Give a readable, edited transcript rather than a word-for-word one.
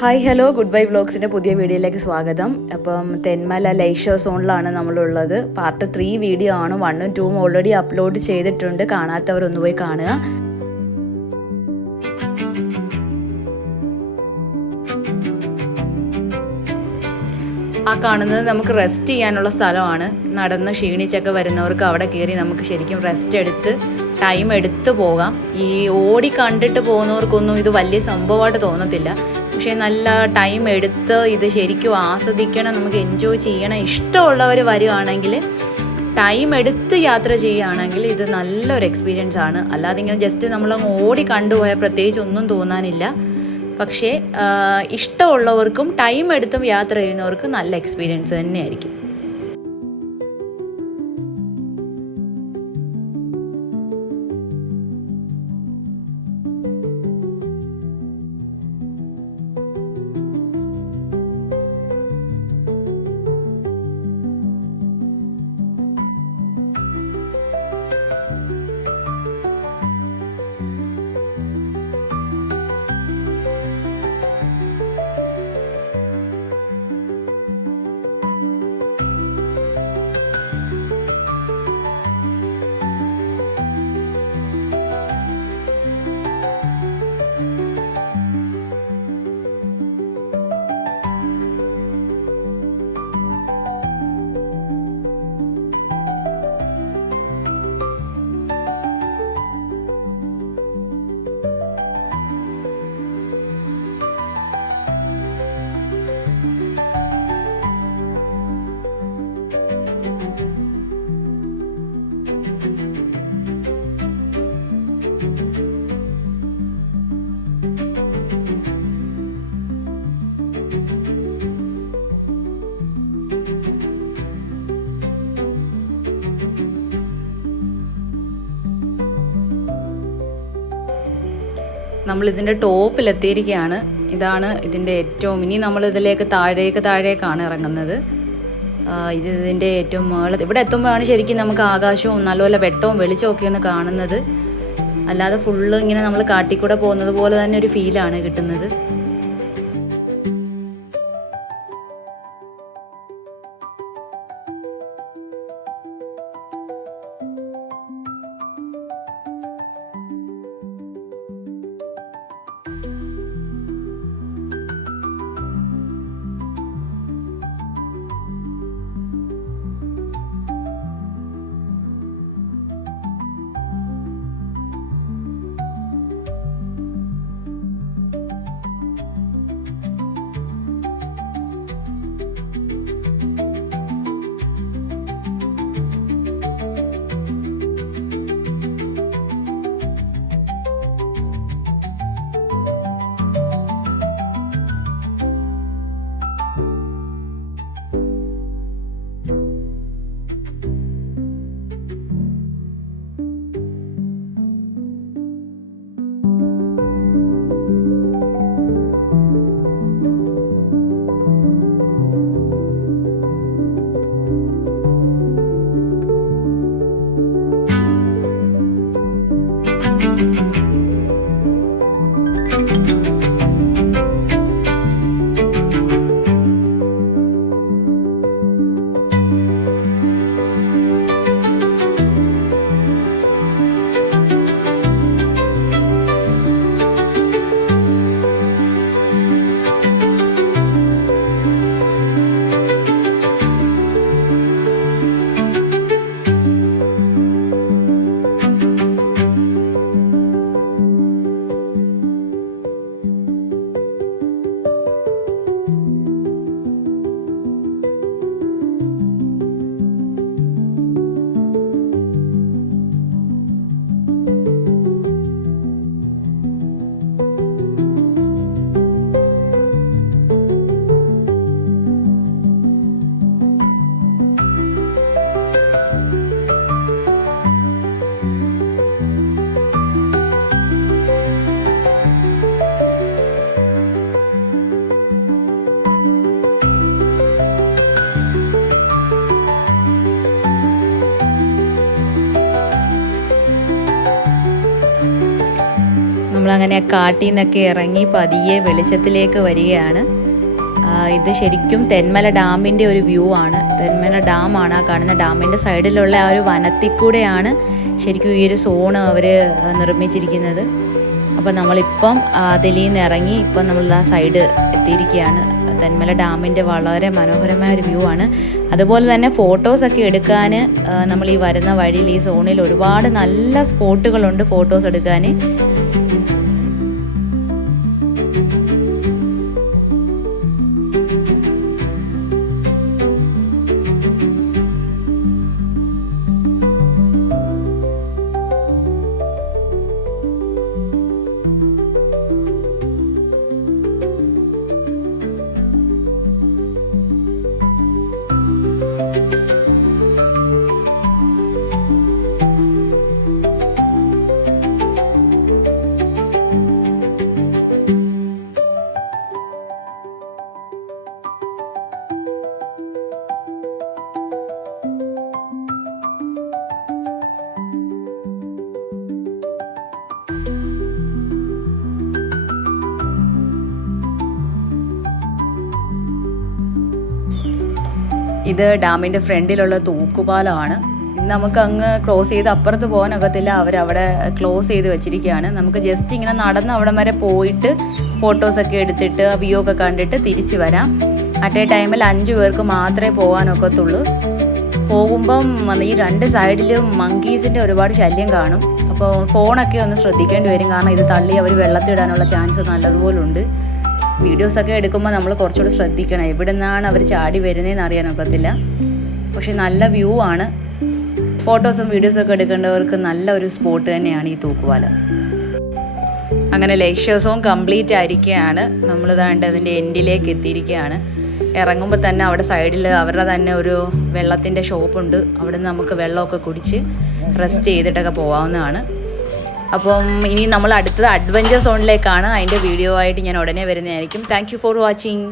Hi hello good bye വ്ളോഗ്സിൻ്റെ പുതിയ വീഡിയോയിലേക്ക് സ്വാഗതം. അപ്പം തെന്മല ലേഷർ സോണിലാണ് നമ്മളുള്ളത്. പാർട്ട് 3 വീഡിയോ ആണ്. 1ഉം 2ഉം ഓൾറെഡി അപ്ലോഡ് ചെയ്തിട്ടുണ്ട്. കാണാത്തവർ ഒന്ന് പോയി കാണുക. ആ കാണുന്നത് നമുക്ക് റെസ്റ്റ് ചെയ്യാനുള്ള സ്ഥലമാണ്. നടന്ന് ക്ഷീണിച്ചൊക്കെ വരുന്നവർക്ക് അവിടെ കയറി നമുക്ക് ശരിക്കും റെസ്റ്റ് എടുത്ത് ടൈം എടുത്ത് പോകാം. ഈ ഓടി കണ്ടിട്ട് പോകുന്നവർക്കൊന്നും ഇത് വലിയ സംഭവമായിട്ട് തോന്നത്തില്ല. പക്ഷേ നല്ല ടൈം എടുത്ത് ഇത് ശരിക്കും ആസ്വദിക്കണം, നമുക്ക് എൻജോയ് ചെയ്യണം. ഇഷ്ടമുള്ളവർ വരുവാണെങ്കിൽ, ടൈം എടുത്ത് യാത്ര ചെയ്യുകയാണെങ്കിൽ ഇത് നല്ലൊരു എക്സ്പീരിയൻസ് ആണ്. അല്ലാതെ ഇങ്ങനെ ജസ്റ്റ് നമ്മളങ്ങ് ഓടി കണ്ടുപോയാൽ പ്രത്യേകിച്ച് ഒന്നും തോന്നാനില്ല. പക്ഷേ ഇഷ്ടമുള്ളവർക്കും ടൈം എടുത്തും യാത്ര ചെയ്യുന്നവർക്കും നല്ല എക്സ്പീരിയൻസ് തന്നെയായിരിക്കും. നമ്മളിതിൻ്റെ ടോപ്പിലെത്തിയിരിക്കുകയാണ്. ഇതാണ് ഇതിൻ്റെ ഏറ്റവും, ഇനി നമ്മളിതിലേക്ക് താഴേക്കാണ് ഇറങ്ങുന്നത്. ഇതിൻ്റെ ഏറ്റവും മുകളിൽ ഇവിടെ എത്തുമ്പോഴാണ് ശരിക്കും നമുക്ക് ആകാശവും നല്ലപോലെ വെട്ടവും വെളിച്ചമൊക്കെ ഒന്ന് കാണുന്നത്. അല്ലാതെ ഫുള്ള് ഇങ്ങനെ നമ്മൾ കാട്ടിക്കൂടെ പോകുന്നത് പോലെ തന്നെ ഒരു ഫീലാണ് കിട്ടുന്നത്. നമ്മളങ്ങനെ കാട്ടിൽ നിന്നൊക്കെ ഇറങ്ങി പതിയെ വെളിച്ചത്തിലേക്ക് വരികയാണ്. ഇത് ശരിക്കും തെന്മല ഡാമിൻ്റെ ഒരു വ്യൂ ആണ്. തെന്മല ഡാമാണ് ആ കാണുന്ന. ഡാമിൻ്റെ സൈഡിലുള്ള ആ ഒരു വനത്തിൽ കൂടെയാണ് ശരിക്കും ഈ ഒരു സോണ് അവർ നിർമ്മിച്ചിരിക്കുന്നത്. അപ്പോൾ നമ്മളിപ്പം അതിൽ നിന്ന് ഇറങ്ങി ഇപ്പം നമ്മൾ ആ സൈഡ് എത്തിയിരിക്കുകയാണ്. തെന്മല ഡാമിൻ്റെ വളരെ മനോഹരമായ ഒരു വ്യൂ ആണ്. അതുപോലെ തന്നെ ഫോട്ടോസൊക്കെ എടുക്കാൻ നമ്മൾ ഈ വരുന്ന വഴിയിൽ ഈ സോണിൽ ഒരുപാട് നല്ല സ്പോട്ടുകളുണ്ട് ഫോട്ടോസ് എടുക്കാൻ. ഇത് ഡാമിൻ്റെ ഫ്രണ്ടിലുള്ള തൂക്കുപാലമാണ്. നമുക്ക് അങ്ങ് ക്ലോസ് ചെയ്ത് അപ്പുറത്ത് പോകാനൊക്കത്തില്ല, അവരവിടെ ക്ലോസ് ചെയ്ത് വെച്ചിരിക്കുകയാണ്. നമുക്ക് ജസ്റ്റ് ഇങ്ങനെ നടന്ന് അവിടെ വരെ പോയിട്ട് ഫോട്ടോസൊക്കെ എടുത്തിട്ട് ആ വ്യൂ ഒക്കെ കണ്ടിട്ട് തിരിച്ച് വരാം. അറ്റ് എ ടൈമിൽ 5 പേർക്ക് മാത്രമേ പോകാനൊക്കത്തുള്ളൂ. പോകുമ്പം ഈ 2 സൈഡിലും മങ്കീസിൻ്റെ ഒരുപാട് ശല്യം കാണും. അപ്പോൾ ഫോണൊക്കെ ഒന്ന് ശ്രദ്ധിക്കേണ്ടി വരും, കാരണം ഇത് തള്ളി അവർ വെള്ളത്തിടാനുള്ള ചാൻസ് നല്ലതുപോലുണ്ട്. വീഡിയോസൊക്കെ എടുക്കുമ്പോൾ നമ്മൾ കുറച്ചുകൂടി ശ്രദ്ധിക്കണം, എവിടെ നിന്നാണ് അവർ ചാടി വരുന്നതെന്ന് അറിയാനൊക്കത്തില്ല. പക്ഷെ നല്ല വ്യൂ ആണ്. ഫോട്ടോസും വീഡിയോസൊക്കെ എടുക്കേണ്ടവർക്ക് നല്ല ഒരു സ്പോട്ട് തന്നെയാണ് ഈ തൂക്കുപാലം. അങ്ങനെ ലേക്ഷേഴ്സും കംപ്ലീറ്റ് ആയിരിക്കുകയാണ്. നമ്മൾ അതിൻ്റെ എൻഡിലേക്ക് എത്തിയിരിക്കുകയാണ്. ഇറങ്ങുമ്പോൾ തന്നെ അവിടെ സൈഡിൽ അവരുടെ തന്നെ ഒരു വെള്ളത്തിൻ്റെ ഷോപ്പുണ്ട്. അവിടെ നിന്ന് നമുക്ക് വെള്ളമൊക്കെ കുടിച്ച് റെസ്റ്റ് ചെയ്തിട്ടൊക്കെ പോകാവുന്നതാണ്. അപ്പം ഇനി നമ്മൾ അടുത്തത് അഡ്വഞ്ചർ സോണിലേക്കാണ്. അതിൻ്റെ വീഡിയോ ആയിട്ട് ഞാൻ ഉടനെ വരുന്നതായിരിക്കും. Thank you for watching.